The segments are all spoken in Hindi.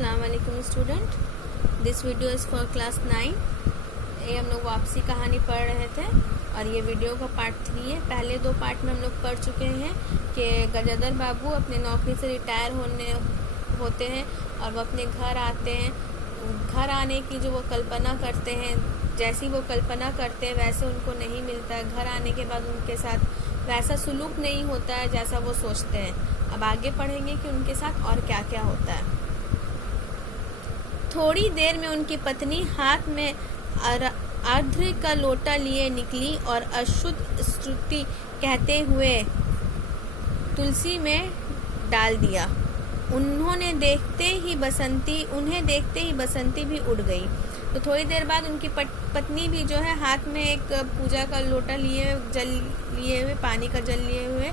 अस्सलाम वालेकुम student, this video is for class 9। ये हम लोग वापसी कहानी पढ़ रहे थे और ये वीडियो का पार्ट 3 है। पहले 2 पार्ट में हम लोग पढ़ चुके हैं कि गजादर बाबू अपने नौकरी से रिटायर होते हैं और वो अपने घर आते हैं। घर आने की जो वो कल्पना करते हैं, जैसी वो कल्पना करते हैं वैसे उनको नहीं मिलता है। घर आने के बाद उनके साथ वैसा सुलूक नहीं होता है जैसा वो सोचते हैं। अब आगे पढ़ेंगे कि उनके साथ और क्या क्या होता है। थोड़ी देर में उनकी पत्नी हाथ में अर्घ्य का लोटा लिए निकली और अशुद्ध स्तुति कहते हुए तुलसी में डाल दिया। उन्हें देखते ही बसंती भी उड़ गई। तो थोड़ी देर बाद उनकी पत्नी भी जो है हाथ में एक पूजा का लोटा पानी का जल लिए हुए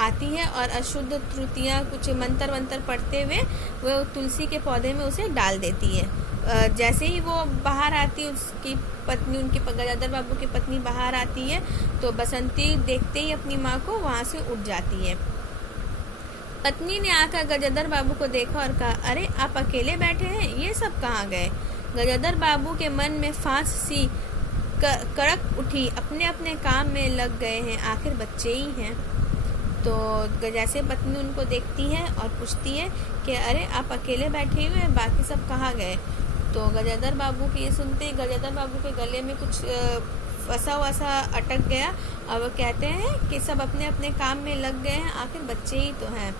आती है और अशुद्ध त्रुटियाँ कुछ मंत्र पढ़ते हुए वो तुलसी के पौधे में उसे डाल देती है। जैसे ही वो बाहर आती है, उसकी पत्नी गजादर बाबू की पत्नी बाहर आती है तो बसंती देखते ही अपनी माँ को वहाँ से उठ जाती है। पत्नी ने आकर गजादर बाबू को देखा और कहा, अरे आप अकेले बैठे हैं, ये सब कहाँ गए? गजादर बाबू के मन में फांस सी कड़क उठी। अपने अपने काम में लग गए हैं, आखिर बच्चे ही हैं। तो जैसे पत्नी उनको देखती है और पूछती है कि अरे आप अकेले बैठे हुए हैं, बाकी सब कहाँ गए? तो गजादर बाबू की ये सुनते ही गजादर बाबू के गले में कुछ फंसा हुआ सा अटक गया और वो कहते हैं कि सब अपने अपने काम में लग गए हैं, आखिर बच्चे ही तो हैं।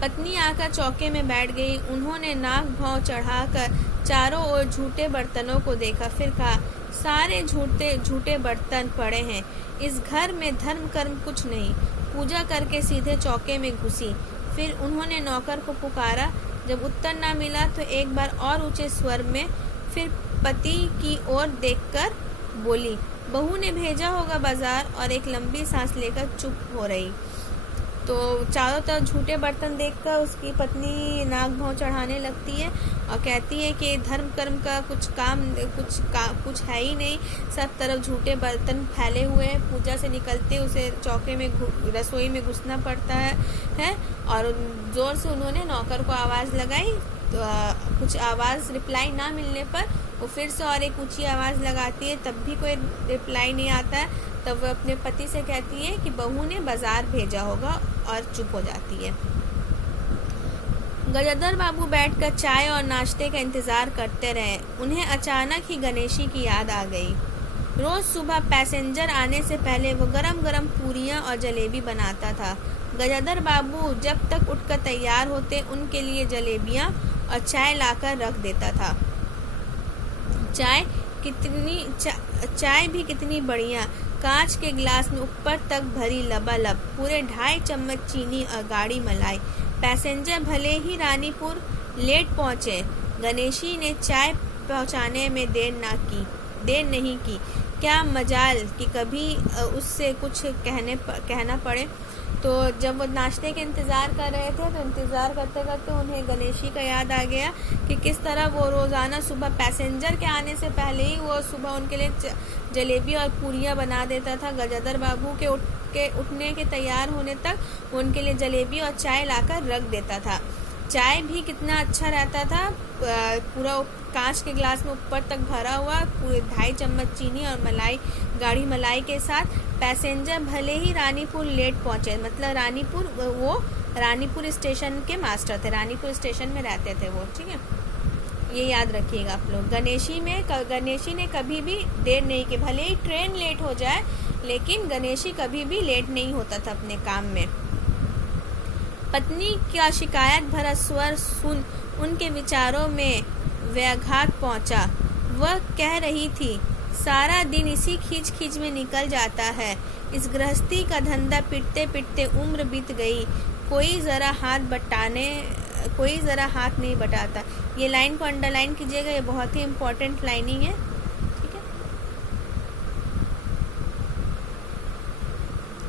पत्नी आकर चौके में बैठ गई। उन्होंने नाक भाव चढ़ाकर चारों ओर झूठे बर्तनों को देखा, फिर कहा, सारे झूठे बर्तन पड़े हैं, इस घर में धर्म कर्म कुछ नहीं। पूजा करके सीधे चौके में घुसी। फिर उन्होंने नौकर को पुकारा। जब उत्तर ना मिला तो एक बार और ऊंचे स्वर में फिर पति की ओर देखकर बोली, बहू ने भेजा होगा बाजार। और एक लंबी सांस लेकर चुप हो रही। तो चारों तरफ झूठे बर्तन देखकर उसकी पत्नी नाक भाव चढ़ाने लगती है और कहती है कि धर्म कर्म का कुछ है ही नहीं, सब तरफ झूठे बर्तन फैले हुए हैं। पूजा से निकलते उसे चौके में रसोई में घुसना पड़ता है और ज़ोर से उन्होंने नौकर को आवाज़ लगाई। तो कुछ आवाज़ रिप्लाई ना मिलने पर वो फिर से और एक ऊंची आवाज़ लगाती है, तब भी कोई रिप्लाई नहीं आता है। तब वो अपने पति से कहती है कि बहू ने बाजार भेजा होगा और चुप हो जाती है। गजादर बाबू बैठकर चाय और नाश्ते का इंतज़ार करते रहे। उन्हें अचानक ही गणेशी की याद आ गई। रोज़ सुबह पैसेंजर आने से पहले वो गरम गरम पूरियाँ और जलेबी बनाता था। गजादर बाबू जब तक उठकर तैयार होते उनके लिए जलेबियाँ और चाय लाकर रख देता था। चाय भी कितनी बढ़िया, कांच के गिलास में ऊपर तक भरी लबालब, पूरे 2.5 चम्मच चीनी और गाढ़ी मलाई। पैसेंजर भले ही रानीपुर लेट पहुँचे, गणेशी ने चाय पहुँचाने में देर नहीं की। क्या मजाल कि कभी उससे कुछ कहना पड़े। तो जब वो नाश्ते के इंतज़ार कर रहे थे तो इंतज़ार करते करते उन्हें गणेशी का याद आ गया कि किस तरह वो रोज़ाना सुबह पैसेंजर के आने से पहले ही वो सुबह उनके लिए जलेबी और पूरियाँ बना देता था। गजादर बाबू के उठने के तैयार होने तक उनके लिए जलेबी और चाय लाकर रख देता था। चाय भी कितना अच्छा रहता था, पूरा कांच के गिलास में ऊपर तक भरा हुआ, पूरे 2.5 चम्मच चीनी और गाढ़ी मलाई के साथ। पैसेंजर भले ही रानीपुर लेट पहुँचे, मतलब रानीपुर स्टेशन के मास्टर थे, रानीपुर स्टेशन में रहते थे वो, ठीक है, ये याद रखिएगा आप लोग। गणेशी ने कभी भी देर नहीं की, भले ही ट्रेन लेट हो जाए लेकिन गणेशी कभी भी लेट नहीं होता था अपने काम में। पत्नी का शिकायत भरा स्वर सुन उनके विचारों में व्याघात पहुंचा। वह कह रही थी, सारा दिन इसी खींच में निकल जाता है, इस गृहस्थी का धंधा पिटते पिटते उम्र बीत गई, कोई ज़रा हाथ नहीं बटाता। ये लाइन को अंडरलाइन कीजिएगा, ये बहुत ही इम्पोर्टेंट लाइनिंग है, ठीक है।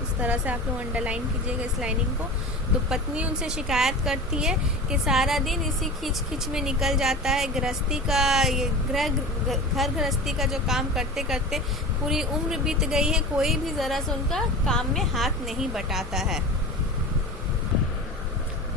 इस तरह से आप लोग अंडरलाइन कीजिएगा इस लाइनिंग को। तो पत्नी उनसे शिकायत करती है कि सारा दिन इसी खींच में निकल जाता है, गृहस्थी का ये घर गृहस्थी का जो काम करते करते पूरी उम्र बीत गई है, कोई भी ज़रा से उनका काम में हाथ नहीं बटाता है।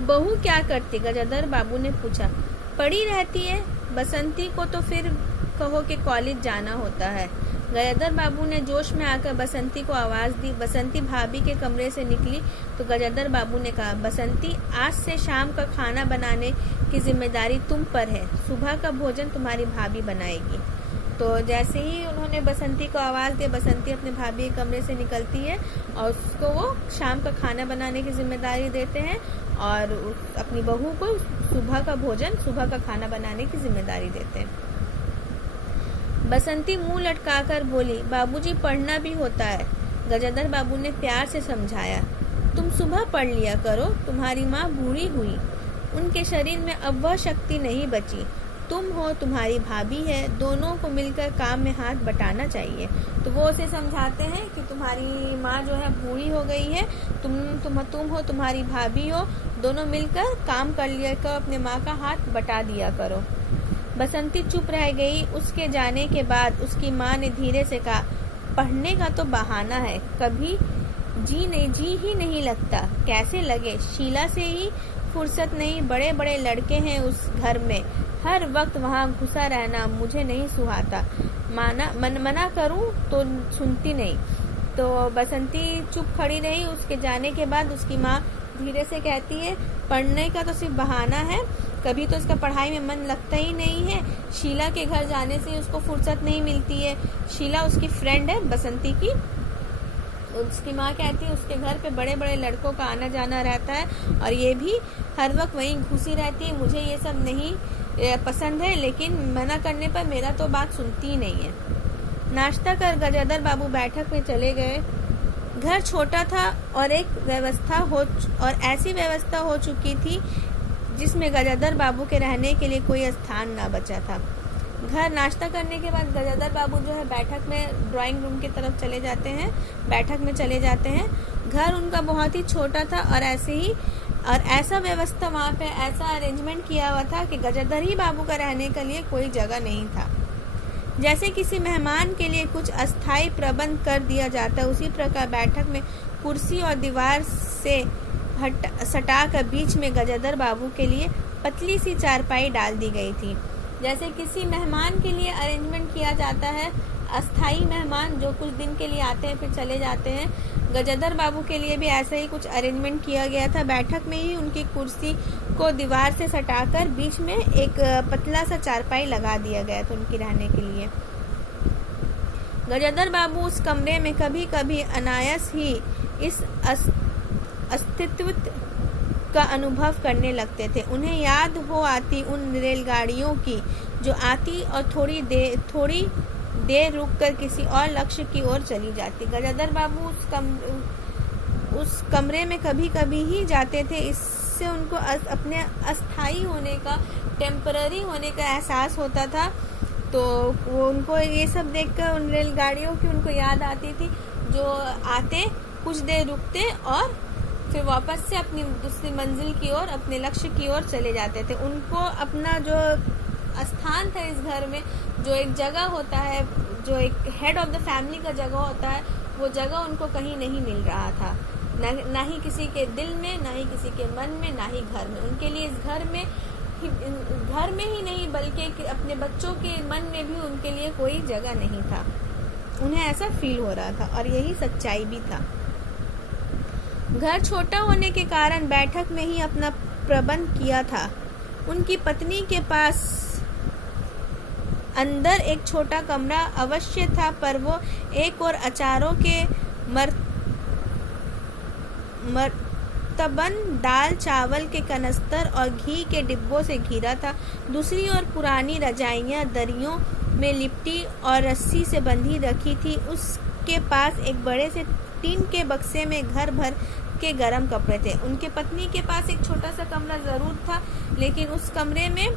बहू क्या करती? गजाधर बाबू ने पूछा। पड़ी रहती है। बसंती को तो फिर कहो कि कॉलेज जाना होता है। गजाधर बाबू ने जोश में आकर बसंती को आवाज दी। बसंती भाभी के कमरे से निकली तो गजाधर बाबू ने कहा, बसंती, आज से शाम का खाना बनाने की जिम्मेदारी तुम पर है। सुबह का भोजन तुम्हारी भाभी बनाएगी। तो जैसे ही उन्होंने बसंती को आवाज़ दी, बसंती अपने भाभी के कमरे से निकलती है और उसको वो शाम का खाना बनाने की जिम्मेदारी देते हैं और अपनी बहू को सुबह का खाना बनाने की जिम्मेदारी देते हैं। बसंती मुंह लटकाकर बोली, बाबूजी, पढ़ना भी होता है। गजाधर बाबू ने प्यार से समझाया, तुम सुबह पढ़ लिया करो, तुम्हारी माँ बूढ़ी हुई, उनके शरीर में अब वह शक्ति नहीं बची। तुम हो, तुम्हारी भाभी है, दोनों को मिलकर काम में हाथ बटाना चाहिए। तो वो उसे समझाते हैं कि तुम्हारी माँ जो है बूढ़ी हो गई है, तुम हो, तुम्हारी भाभी हो, दोनों मिलकर काम कर लिया करो, अपने माँ का हाथ बटा दिया करो। बसंती चुप रह गई। उसके जाने के बाद उसकी माँ ने धीरे से कहा, पढ़ने का तो बहाना है, कभी जी ही नहीं लगता। कैसे लगे? शीला से ही फुर्सत नहीं, बड़े बड़े लड़के हैं उस घर में, हर वक्त वहाँ घुसा रहना मुझे नहीं सुहाता। मना करूं तो सुनती नहीं। तो बसंती चुप खड़ी रही। उसके जाने के बाद उसकी माँ धीरे से कहती है, पढ़ने का तो सिर्फ बहाना है, कभी तो इसका पढ़ाई में मन लगता ही नहीं है। शीला के घर जाने से उसको फुर्सत नहीं मिलती है। शीला उसकी फ्रेंड है बसंती की। उसकी माँ कहती है उसके घर पे बड़े बड़े लड़कों का आना जाना रहता है और ये भी हर वक्त वहीं घुसी रहती है। मुझे ये सब नहीं पसंद है, लेकिन मना करने पर मेरा तो बात सुनती ही नहीं है। नाश्ता कर गजाधर बाबू बैठक में चले गए। घर छोटा था और ऐसी व्यवस्था हो चुकी थी जिसमें गजाधर बाबू के रहने के लिए कोई स्थान न बचा था। घर नाश्ता करने के बाद गजाधर बाबू जो है बैठक में ड्राइंग रूम की तरफ चले जाते हैं, बैठक में चले जाते हैं। घर उनका बहुत ही छोटा था और ऐसा व्यवस्था वहाँ पे ऐसा अरेंजमेंट किया हुआ था कि गजाधर ही बाबू का रहने के लिए कोई जगह नहीं था। जैसे किसी मेहमान के लिए कुछ अस्थायी प्रबंध कर दिया जाता है, उसी प्रकार बैठक में कुर्सी और दीवार से सटाकर बीच में गजाधर बाबू के लिए पतली सी चारपाई डाल दी गई थी। जैसे किसी मेहमान के लिए अरेंजमेंट किया जाता है, अस्थाई मेहमान जो कुछ दिन के लिए आते हैं फिर चले जाते हैं, गजाधर बाबू के लिए भी ऐसा ही कुछ अरेंजमेंट किया गया था। बैठक में ही उनकी कुर्सी को दीवार से सटाकर बीच में एक पतला सा चारपाई लगा दिया गया था उनकी रहने के लिए। गजाधर बाबू उस कमरे में कभी कभी अनायास ही इस अस्तित्व का अनुभव करने लगते थे। उन्हें याद हो आती उन रेलगाड़ियों की जो आती और थोड़ी देर रुककर किसी और लक्ष्य की ओर चली जाती। गजाधर बाबू उस कमरे में कभी कभी ही जाते थे। इससे उनको अपने अस्थायी होने का, टेम्पररी होने का एहसास होता था। तो वो उनको ये सब देखकर उन रेलगाड़ियों की उनको याद आती थी जो आते, कुछ देर रुकते और फिर वापस से अपनी दूसरी मंजिल की ओर, अपने लक्ष्य की ओर चले जाते थे। उनको अपना जो स्थान था इस घर में, जो एक जगह होता है, जो एक हेड ऑफ द फैमिली का जगह होता है, वो जगह उनको कहीं नहीं मिल रहा था, ना ही किसी के दिल में, ना ही किसी के मन में, ना ही घर में। उनके लिए इस घर में ही नहीं बल्कि अपने बच्चों के मन में भी उनके लिए कोई जगह नहीं था। उन्हें ऐसा फील हो रहा था और यही सच्चाई भी था। घर छोटा होने के कारण बैठक में ही अपना प्रबंध किया था। उनकी पत्नी के पास अंदर एक छोटा कमरा अवश्य था, पर वो एक और अचारों के मर्तबन, दाल चावल के कनस्तर और घी के डिब्बों से घिरा था। दूसरी ओर पुरानी रजाइयाँ दरियों में लिपटी और रस्सी से बंधी रखी थी। उसके पास एक बड़े से टीन के बक्से में घर भर के गरम कपड़े थे। उनके पत्नी के पास एक छोटा सा कमरा जरूर था, लेकिन उस कमरे में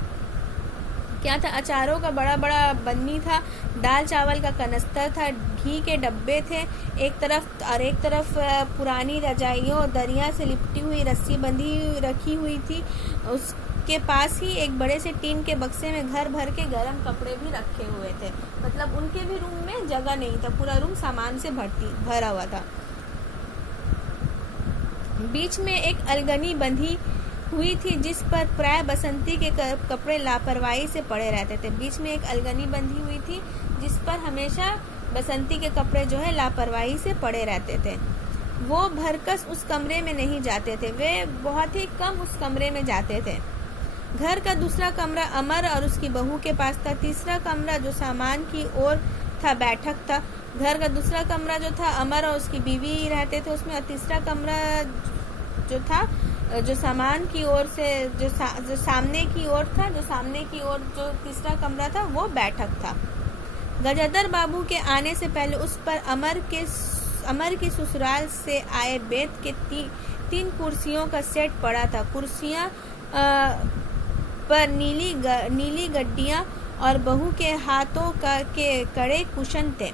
क्या था? अचारों का बड़ा बड़ा बन्नी था, दाल चावल का कनस्तर था, घी के डब्बे थे एक तरफ, और एक तरफ पुरानी रजाइयों दरिया से लिपटी हुई रस्सी बंधी रखी हुई थी। उसके पास ही एक बड़े से टीन के बक्से में घर भर के गरम कपड़े भी रखे हुए थे। मतलब उनके भी रूम में जगह नहीं था, पूरा रूम सामान से भरा हुआ था। बीच में एक अलगनी बंधी हुई थी, जिस पर प्राय बसंती के कपड़े लापरवाही से पड़े रहते थे। बीच में एक अलगनी बंधी हुई थी जिस पर हमेशा बसंती के कपड़े जो है लापरवाही से पड़े रहते थे। वो भरकस उस कमरे में नहीं जाते थे, वे बहुत ही कम उस कमरे में जाते थे। घर का दूसरा कमरा अमर और उसकी बहू के पास था। तीसरा कमरा जो सामान की ओर था बैठक था। घर का दूसरा कमरा जो था अमर और उसकी बीवी रहते थे उसमें, और तीसरा कमरा जो था जो सामान की ओर से जो सामने की ओर था, जो तीसरा कमरा था वो बैठक था। गजाधर बाबू के आने से पहले उस पर अमर की ससुराल से आए बेत के तीन कुर्सियों का सेट पड़ा था। कुर्सियां पर नीली गड्डियां और बहू के हाथों के कड़े कुशन थे।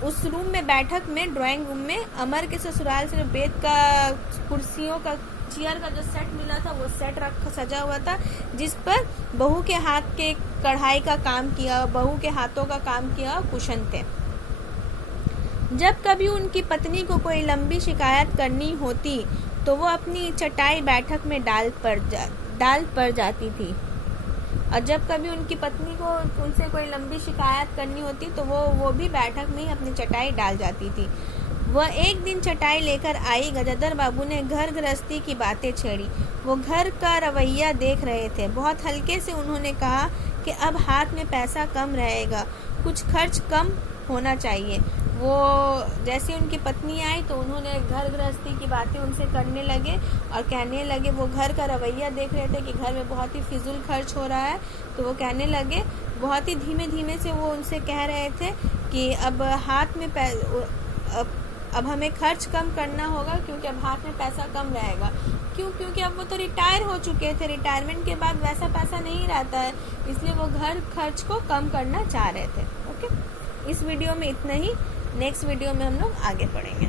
उस रूम में बैठक में ड्राइंग रूम में अमर के ससुराल से बेत का कुर्सियों का चेयर का जो सेट मिला था वो सेट सजा हुआ था, जिस पर बहू के हाथ के कढ़ाई का काम किया, बहू के हाथों का काम किया कुशन थे। जब कभी उनकी पत्नी को कोई लंबी शिकायत करनी होती तो वो अपनी चटाई बैठक में डाल पड़ जाती थी, और जब कभी उनकी पत्नी को उनसे कोई लंबी शिकायत करनी होती तो वो भी बैठक में ही अपनी चटाई डाल जाती थी। वह एक दिन चटाई लेकर आई। गजाधर बाबू ने घर गृहस्थी की बातें छेड़ी। वो घर का रवैया देख रहे थे। बहुत हल्के से उन्होंने कहा कि अब हाथ में पैसा कम रहेगा, कुछ खर्च कम होना चाहिए। वो जैसे उनकी पत्नी आई तो उन्होंने घर गृहस्थी की बातें उनसे करने लगे और कहने लगे, वो घर का रवैया देख रहे थे कि घर में बहुत ही फिजूल खर्च हो रहा है, तो वो कहने लगे, बहुत ही धीमे धीमे से वो उनसे कह रहे थे कि अब हाथ में अब हमें खर्च कम करना होगा, क्योंकि अब हाथ में पैसा कम रहेगा। क्योंकि अब वो तो रिटायर हो चुके थे, रिटायरमेंट के बाद वैसा पैसा नहीं रहता है, इसलिए वो घर खर्च को कम करना चाह रहे थे। ओके, इस वीडियो में इतना ही। नेक्स्ट वीडियो में हम लोग आगे पढ़ेंगे।